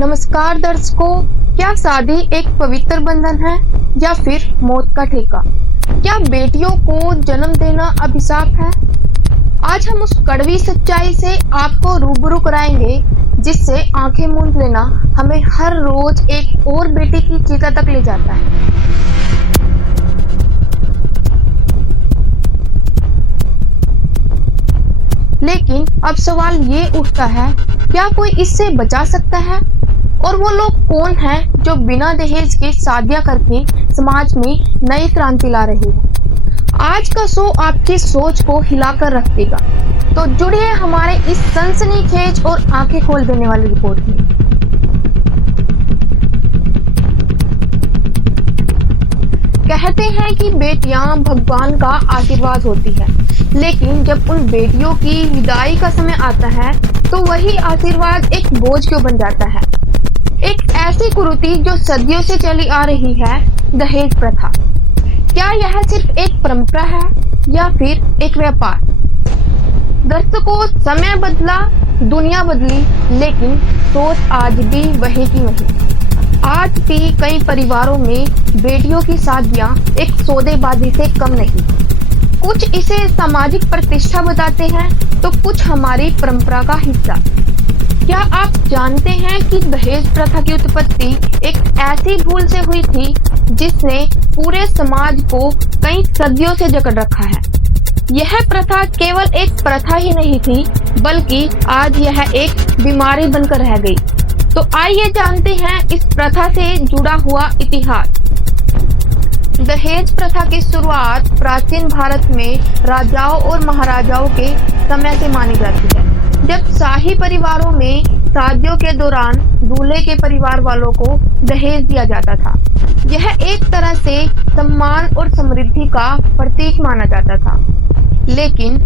नमस्कार दर्शकों, क्या शादी एक पवित्र बंधन है या फिर मौत का ठेका? क्या बेटियों को जन्म देना अभिशाप है? आज हम उस कड़वी सच्चाई से आपको रूबरू कराएंगे जिससे आंखें मूंद लेना हमें हर रोज एक और बेटी की चिता तक ले जाता है। लेकिन अब सवाल ये उठता है, क्या कोई इससे बचा सकता है? और वो लोग कौन हैं जो बिना दहेज के शादियां करके समाज में नई क्रांति ला रहे हैं? आज का शो आपकी सोच को हिलाकर रख देगा। तो जुड़िए हमारे इस सनसनीखेज और आंखें खोल देने वाली रिपोर्ट में। कहते हैं कि बेटियां भगवान का आशीर्वाद होती है, लेकिन जब उन बेटियों की विदाई का समय आता है तो वही आशीर्वाद एक बोझ क्यों बन जाता है? एक ऐसी कुरीति जो सदियों से चली आ रही है, दहेज प्रथा। क्या यह सिर्फ एक परंपरा है या फिर एक व्यापार? दर्शकों, समय बदला, दुनिया बदली, लेकिन सोच आज भी वही की वही। आज भी कई परिवारों में बेटियों की शादियां एक सौदेबाजी से कम नहीं। कुछ इसे सामाजिक प्रतिष्ठा बताते हैं तो कुछ हमारी परंपरा का हिस्सा। क्या आप जानते हैं कि दहेज प्रथा की उत्पत्ति एक ऐसी भूल से हुई थी जिसने पूरे समाज को कई सदियों से जकड़ रखा है? यह प्रथा केवल एक प्रथा ही नहीं थी, बल्कि आज यह एक बीमारी बनकर रह गई। तो आइए जानते हैं इस प्रथा से जुड़ा हुआ इतिहास। दहेज प्रथा की शुरुआत प्राचीन भारत में राजाओं और महाराजाओं के समय से मानी जाती है, जब शाही परिवारों में शादियों के दौरान दूल्हे के परिवार वालों को दहेज दिया जाता था। यह एक तरह से सम्मान और समृद्धि का प्रतीक माना जाता था। लेकिन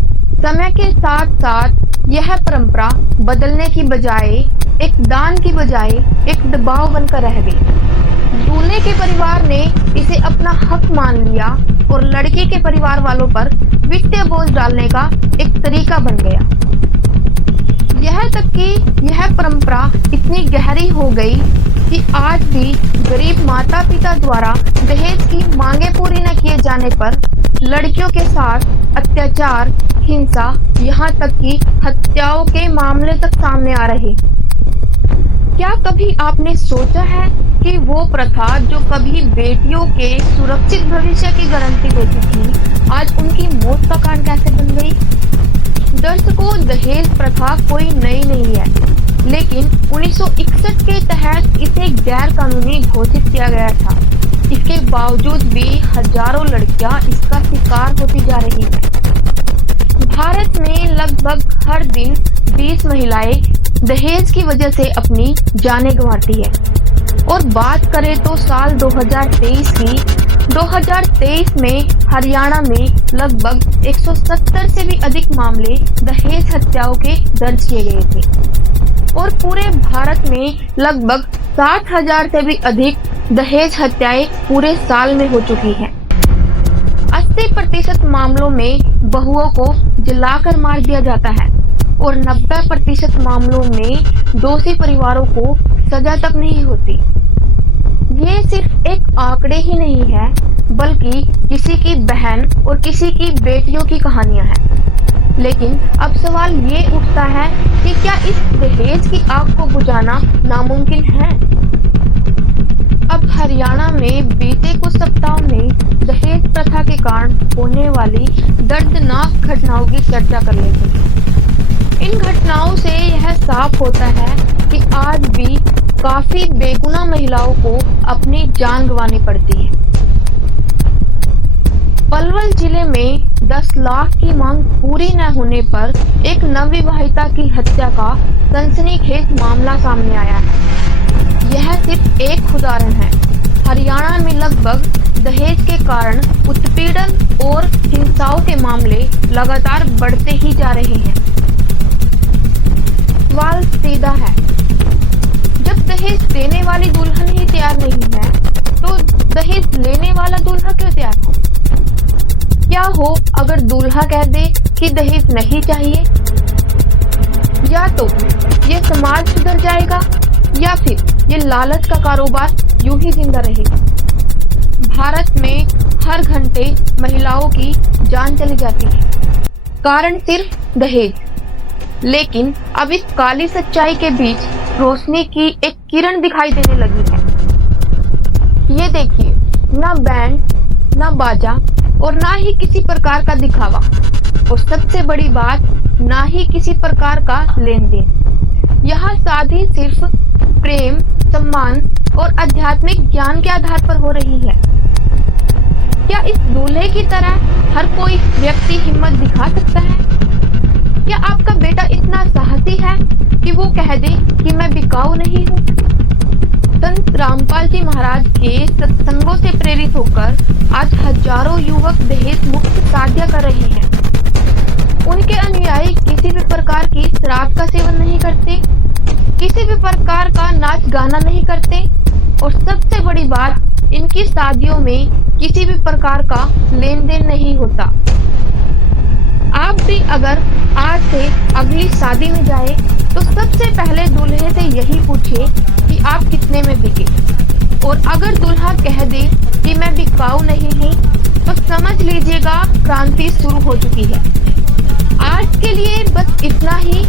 समय के साथ साथ यह परंपरा बदलने की बजाय एक दान की बजाय एक दबाव बनकर रह गई। दूल्हे के परिवार ने इसे अपना हक मान लिया और लड़की के परिवार वालों पर वित्तीय बोझ डालने का एक तरीका बन गया। यह तक कि यह परंपरा इतनी गहरी हो गई कि आज भी गरीब माता पिता द्वारा दहेज की मांगे पूरी न किए जाने पर लड़कियों के साथ अत्याचार, हिंसा, यहाँ तक कि हत्याओं के मामले तक सामने आ रहे। क्या कभी आपने सोचा है कि वो प्रथा जो कभी बेटियों के सुरक्षित भविष्य की गारंटी देती थी, आज उनकी मौत का कारण कैसे बन गई? दर्शकों, दहेज प्रथा कोई नई नहीं है, लेकिन 1961 के तहत इसे गैर कानूनी घोषित किया गया था। इसके बावजूद भी हजारों लड़कियां इसका शिकार होती जा रही हैं। भारत में लगभग हर दिन 20 महिलाएं दहेज की वजह से अपनी जानें गंवाती है। और बात करें तो साल 2023 की, 2023 में हरियाणा में लगभग 170 से भी अधिक मामले दहेज हत्याओं के दर्ज किए गए थे। और पूरे भारत में लगभग 60,000 से भी अधिक दहेज हत्याएं पूरे साल में हो चुकी हैं। 80% मामलों में बहुओं को जलाकर मार दिया जाता है और 90% मामलों में दोषी परिवारों को सजा तक नहीं होती। ये सिर्फ एक आंकड़े ही नहीं है, बल्कि किसी की बहन और किसी की बेटियों की कहानियां हैं। लेकिन अब सवाल ये उठता है कि क्या इस दहेज की आग को बुझाना नामुमकिन है? अब हरियाणा में बीते कुछ सप्ताहों में दहेज प्रथा के कारण होने वाली दर्दनाक घटनाओं की चर्चा कर लेते हैं। इन घटनाओं से यह साफ होता है कि आज भी काफी बेगुनाह महिलाओं को अपनी जान गंवानी पड़ती है। पलवल जिले में 10 लाख की मांग पूरी न होने पर एक नवविवाहिता की हत्या का सनसनीखेज मामला सामने आया है। यह सिर्फ एक उदाहरण है। हरियाणा में लगभग दहेज के कारण उत्पीड़न और हिंसाओं के मामले लगातार बढ़ते ही जा रहे हैं। सवाल सीधा है, जब दहेज देने वाली दुल्हन ही तैयार नहीं है, तो दहेज लेने वाला दूल्हा क्यों तैयार हो? क्या हो अगर दूल्हा कह दे कि दहेज नहीं चाहिए? या तो ये समाज सुधर जाएगा या फिर ये लालच का कारोबार यूं ही जिंदा रहेगा? भारत में हर घंटे महिलाओं की जान चली जाती है, कारण सिर्फ दहेज। लेकिन अब इस काली सच्चाई के बीच रोशनी की एक किरण दिखाई देने लगी है। ये देखिए, ना बैंड, ना बाजा और ना ही किसी प्रकार का दिखावा, और सबसे बड़ी बात, ना ही किसी प्रकार का लेन देन। यहाँ शादी सिर्फ प्रेम, सम्मान और आध्यात्मिक ज्ञान के आधार पर हो रही है। क्या इस दूल्हे की तरह हर कोई व्यक्ति हिम्मत दिखा सकता है? क्या आपका बेटा इतना साहसी है कि वो कह दे कि मैं बिकाऊ नहीं हूँ? संत रामपाल जी महाराज के सत्संगों से प्रेरित होकर आज हजारों युवक दहेज मुक्त शादियां कर रहे हैं। उनके अनुयायी किसी भी प्रकार की शराब का सेवन नहीं करते, किसी भी प्रकार का नाच गाना नहीं करते, और सबसे बड़ी बात, इनकी शादियों में किसी भी प्रकार का लेन देन नहीं होता। आप भी अगर आज से अगली शादी में जाए तो सबसे पहले दूल्हे से यही पूछे कि आप कितने में बिके, और अगर दूल्हा कह दे कि मैं बिकाऊ नहीं हूँ तो समझ लीजिएगा क्रांति शुरू हो चुकी है। आज के लिए बस इतना ही।